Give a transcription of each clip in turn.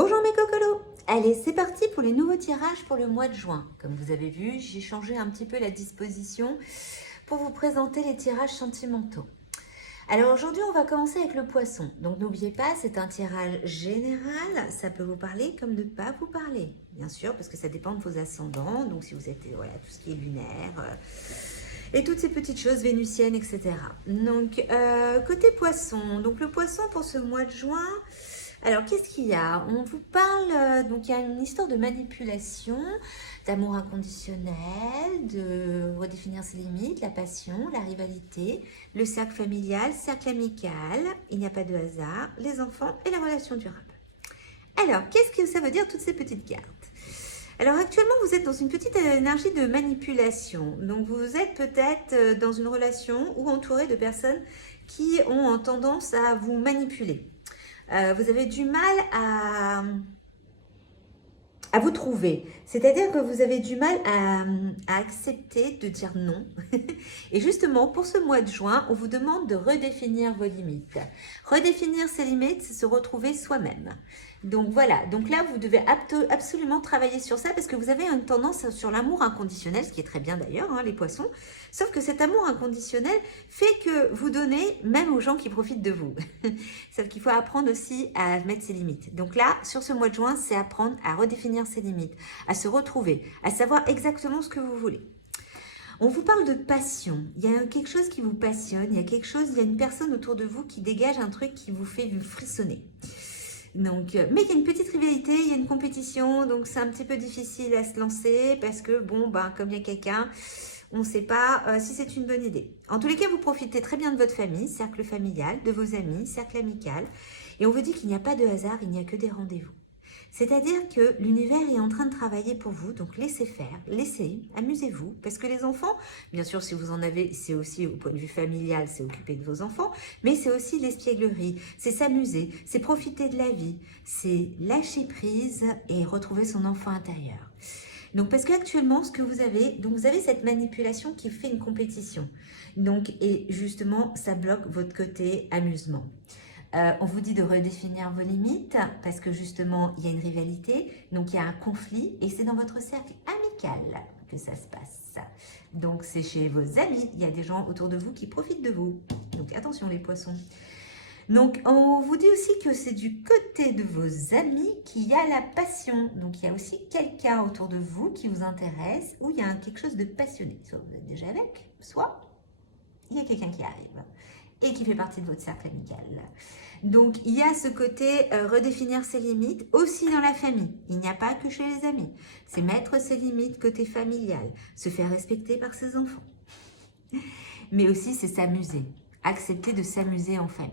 Bonjour mes cocolos. Allez, c'est parti pour les nouveaux tirages pour le mois de juin. Comme vous avez vu, j'ai changé un petit peu la disposition pour vous présenter les tirages sentimentaux. Alors aujourd'hui, on va commencer avec le poisson. Donc n'oubliez pas, c'est un tirage général. Ça peut vous parler comme ne pas vous parler. Bien sûr, parce que ça dépend de vos ascendants. Donc si vous êtes, voilà, tout ce qui est lunaire et toutes ces petites choses vénusiennes, etc. Donc côté poisson, donc le poisson pour ce mois de juin. Alors, qu'est-ce qu'il y a? On vous parle, donc il y a une histoire de manipulation, d'amour inconditionnel, de redéfinir ses limites, la passion, la rivalité, le cercle familial, cercle amical, il n'y a pas de hasard, les enfants et la relation durable. Alors, qu'est-ce que ça veut dire toutes ces petites cartes? Alors actuellement, vous êtes dans une petite énergie de manipulation. Donc vous êtes peut-être dans une relation ou entouré de personnes qui ont tendance à vous manipuler. Vous avez du mal à vous trouver. C'est-à-dire que vous avez du mal à accepter de dire non. Et justement, pour ce mois de juin, on vous demande de redéfinir vos limites. Redéfinir ses limites, c'est se retrouver soi-même. Donc voilà, donc là, vous devez absolument travailler sur ça parce que vous avez une tendance sur l'amour inconditionnel, ce qui est très bien d'ailleurs, hein, les poissons. Sauf que cet amour inconditionnel fait que vous donnez même aux gens qui profitent de vous. Sauf qu'il faut apprendre aussi à mettre ses limites. Donc là, sur ce mois de juin, c'est apprendre à redéfinir ses limites, à se retrouver, à savoir exactement ce que vous voulez. On vous parle de passion. Il y a quelque chose qui vous passionne, il y a une personne autour de vous qui dégage un truc qui vous fait vous frissonner. Donc, mais il y a une petite rivalité, il y a une compétition, donc c'est un petit peu difficile à se lancer parce que bon, ben, comme il y a quelqu'un, on ne sait pas si c'est une bonne idée. En tous les cas, vous profitez très bien de votre famille, cercle familial, de vos amis, cercle amical. Et on vous dit qu'il n'y a pas de hasard, il n'y a que des rendez-vous. C'est-à-dire que l'univers est en train de travailler pour vous, donc laissez faire, laissez, amusez-vous, parce que les enfants, bien sûr si vous en avez, c'est aussi au point de vue familial, c'est occuper de vos enfants, mais c'est aussi l'espièglerie, c'est s'amuser, c'est profiter de la vie, c'est lâcher prise et retrouver son enfant intérieur. Donc parce qu'actuellement, ce que vous avez, donc vous avez cette manipulation qui fait une compétition. Donc, et justement, ça bloque votre côté amusement. On vous dit de redéfinir vos limites parce que justement, il y a une rivalité, donc il y a un conflit et c'est dans votre cercle amical que ça se passe. Donc c'est chez vos amis, il y a des gens autour de vous qui profitent de vous. Donc attention les poissons. Donc, on vous dit aussi que c'est du côté de vos amis qu'il y a la passion. Donc, il y a aussi quelqu'un autour de vous qui vous intéresse ou il y a quelque chose de passionné. Soit vous êtes déjà avec, soit il y a quelqu'un qui arrive et qui fait partie de votre cercle amical. Donc, il y a ce côté redéfinir ses limites aussi dans la famille. Il n'y a pas que chez les amis. C'est mettre ses limites côté familial, se faire respecter par ses enfants. Mais aussi, c'est s'amuser. Accepter de s'amuser en famille.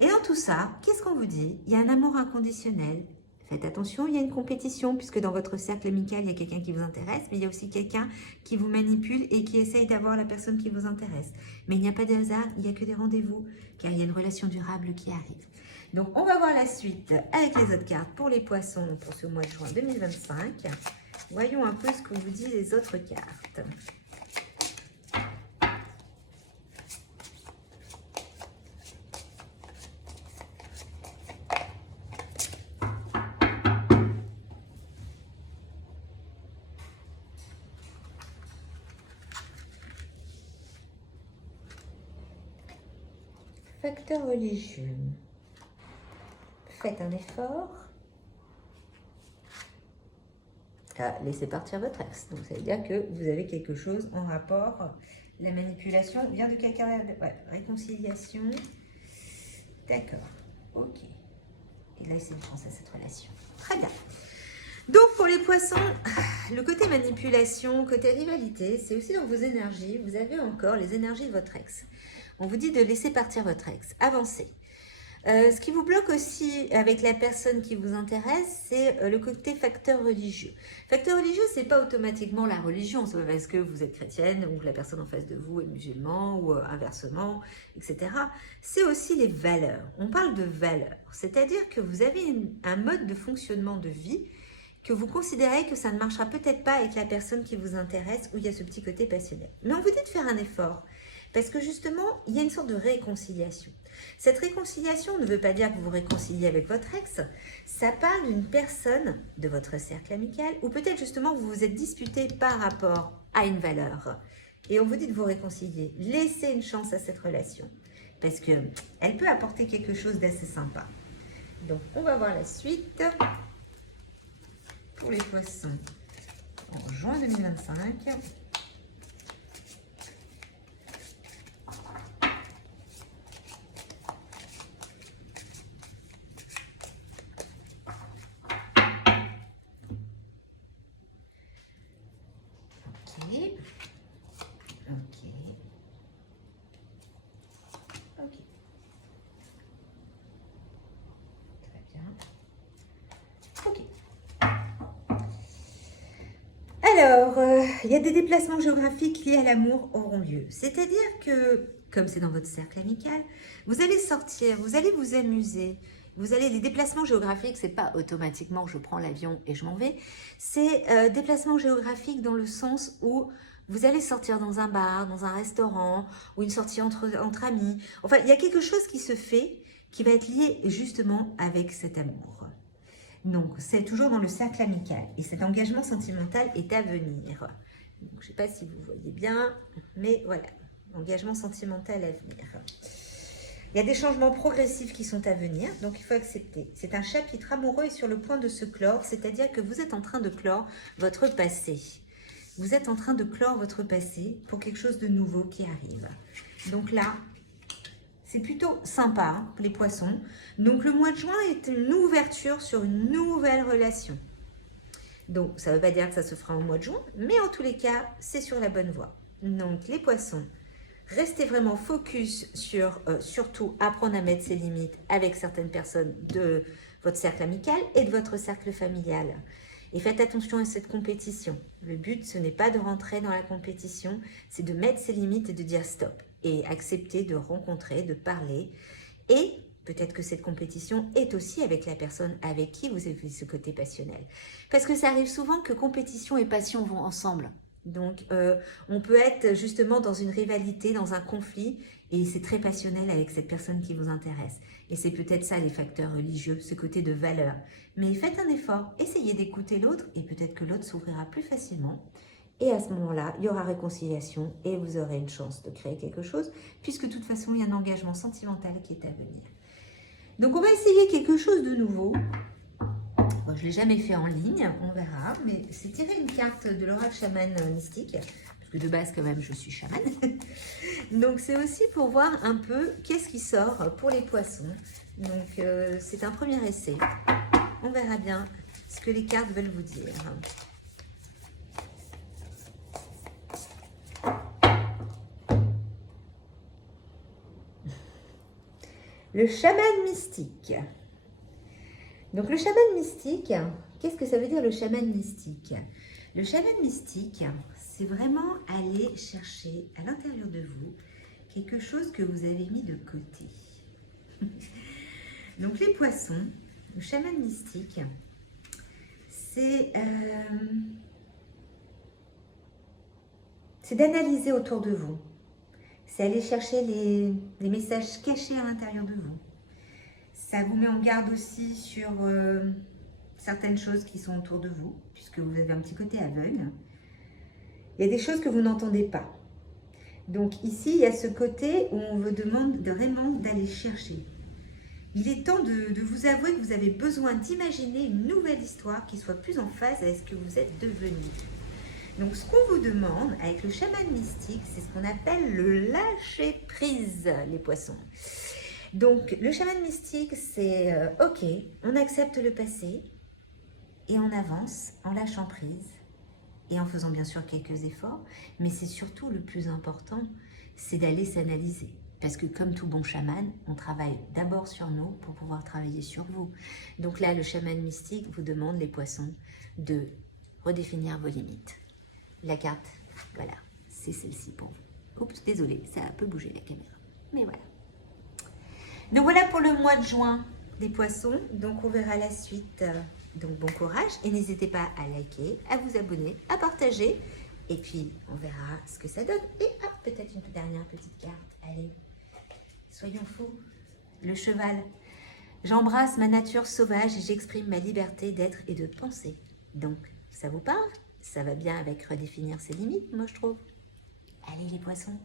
Et dans tout ça, qu'est-ce qu'on vous dit? Il y a un amour inconditionnel. Faites attention, il y a une compétition, puisque dans votre cercle amical, il y a quelqu'un qui vous intéresse, mais il y a aussi quelqu'un qui vous manipule et qui essaye d'avoir la personne qui vous intéresse. Mais il n'y a pas de hasard, il n'y a que des rendez-vous, car il y a une relation durable qui arrive. Donc, on va voir la suite avec les autres cartes pour les poissons pour ce mois de juin 2025. Voyons un peu ce que vous dit les autres cartes. Facteur religieux. Faites un effort. Laissez partir votre ex. Donc, ça veut dire que vous avez quelque chose en rapport. La manipulation vient de quelqu'un. Ouais, réconciliation. D'accord. Ok. Et laissez une chance à cette relation. Très bien. Donc, pour les poissons, le côté manipulation, côté rivalité, c'est aussi dans vos énergies. Vous avez encore les énergies de votre ex. On vous dit de laisser partir votre ex. Avancez. Ce qui vous bloque aussi avec la personne qui vous intéresse, c'est le côté facteur religieux. Facteur religieux, c'est pas automatiquement la religion, c'est pas parce que vous êtes chrétienne ou que la personne en face de vous est musulman ou inversement, etc. C'est aussi les valeurs. On parle de valeurs, c'est-à-dire que vous avez un mode de fonctionnement de vie que vous considérez que ça ne marchera peut-être pas avec la personne qui vous intéresse où il y a ce petit côté passionnel. Mais on vous dit de faire un effort. Parce que justement, il y a une sorte de réconciliation. Cette réconciliation ne veut pas dire que vous vous réconciliez avec votre ex. Ça parle d'une personne de votre cercle amical ou peut-être justement vous vous êtes disputé par rapport à une valeur. Et on vous dit de vous réconcilier. Laissez une chance à cette relation parce qu'elle peut apporter quelque chose d'assez sympa. Donc, on va voir la suite pour les poissons en juin 2025. Ok. Très bien. Ok. Alors, il y a des déplacements géographiques liés à l'amour auront lieu. C'est-à-dire que, comme c'est dans votre cercle amical, vous allez sortir, vous allez vous amuser. Les déplacements géographiques, c'est pas automatiquement je prends l'avion et je m'en vais. C'est déplacements géographiques dans le sens où vous allez sortir dans un bar, dans un restaurant, ou une sortie entre amis. Enfin, il y a quelque chose qui se fait qui va être lié justement avec cet amour. Donc, c'est toujours dans le cercle amical. Et cet engagement sentimental est à venir. Donc, je ne sais pas si vous voyez bien, mais voilà, engagement sentimental à venir. Il y a des changements progressifs qui sont à venir, donc il faut accepter. C'est un chapitre amoureux et sur le point de se clore, c'est-à-dire que vous êtes en train de clore votre passé. Vous êtes en train de clore votre passé pour quelque chose de nouveau qui arrive. Donc là, c'est plutôt sympa, hein, les poissons. Donc le mois de juin est une ouverture sur une nouvelle relation. Donc ça ne veut pas dire que ça se fera au mois de juin, mais en tous les cas, c'est sur la bonne voie. Donc les poissons, restez vraiment focus sur surtout apprendre à mettre ses limites avec certaines personnes de votre cercle amical et de votre cercle familial. Et faites attention à cette compétition. Le but, ce n'est pas de rentrer dans la compétition, c'est de mettre ses limites et de dire stop. Et accepter de rencontrer, de parler. Et peut-être que cette compétition est aussi avec la personne avec qui vous avez ce côté passionnel. Parce que ça arrive souvent que compétition et passion vont ensemble. Donc, on peut être justement dans une rivalité, dans un conflit, et c'est très passionnel avec cette personne qui vous intéresse. Et c'est peut-être ça les facteurs religieux, ce côté de valeur. Mais faites un effort, essayez d'écouter l'autre, et peut-être que l'autre s'ouvrira plus facilement. Et à ce moment-là, il y aura réconciliation, et vous aurez une chance de créer quelque chose, puisque de toute façon, il y a un engagement sentimental qui est à venir. Donc, on va essayer quelque chose de nouveau. Bon, je ne l'ai jamais fait en ligne, on verra, mais c'est tirer une carte de l'oracle chaman mystique, parce que de base quand même je suis chamane. Donc c'est aussi pour voir un peu qu'est-ce qui sort pour les poissons. Donc c'est un premier essai, on verra bien ce que les cartes veulent vous dire. Le chaman mystique. Donc le chaman mystique, qu'est-ce que ça veut dire le chaman mystique? Le chaman mystique, c'est vraiment aller chercher à l'intérieur de vous quelque chose que vous avez mis de côté. Donc les poissons, le chaman mystique, c'est d'analyser autour de vous. C'est aller chercher les messages cachés à l'intérieur de vous. Ça vous met en garde aussi sur certaines choses qui sont autour de vous, puisque vous avez un petit côté aveugle. Il y a des choses que vous n'entendez pas. Donc ici, il y a ce côté où on vous demande vraiment d'aller chercher. Il est temps de vous avouer que vous avez besoin d'imaginer une nouvelle histoire qui soit plus en phase avec ce que vous êtes devenu. Donc ce qu'on vous demande avec le chaman mystique, c'est ce qu'on appelle le lâcher-prise, les poissons. Donc, le chaman mystique, c'est ok, on accepte le passé et on avance en lâchant prise et en faisant bien sûr quelques efforts, mais c'est surtout le plus important, c'est d'aller s'analyser. Parce que comme tout bon chaman, on travaille d'abord sur nous pour pouvoir travailler sur vous. Donc là, le chaman mystique vous demande, les poissons, de redéfinir vos limites. La carte, voilà, c'est celle-ci pour vous. Oups, désolé, ça a un peu bougé la caméra, mais voilà. Donc voilà pour le mois de juin des poissons. Donc on verra la suite. Donc bon courage et n'hésitez pas à liker, à vous abonner, à partager. Et puis on verra ce que ça donne. Et à peut-être une dernière petite carte. Allez, soyons fous. Le cheval. J'embrasse ma nature sauvage et j'exprime ma liberté d'être et de penser. Donc, ça vous parle? Ça va bien avec redéfinir ses limites, moi je trouve. Allez les poissons.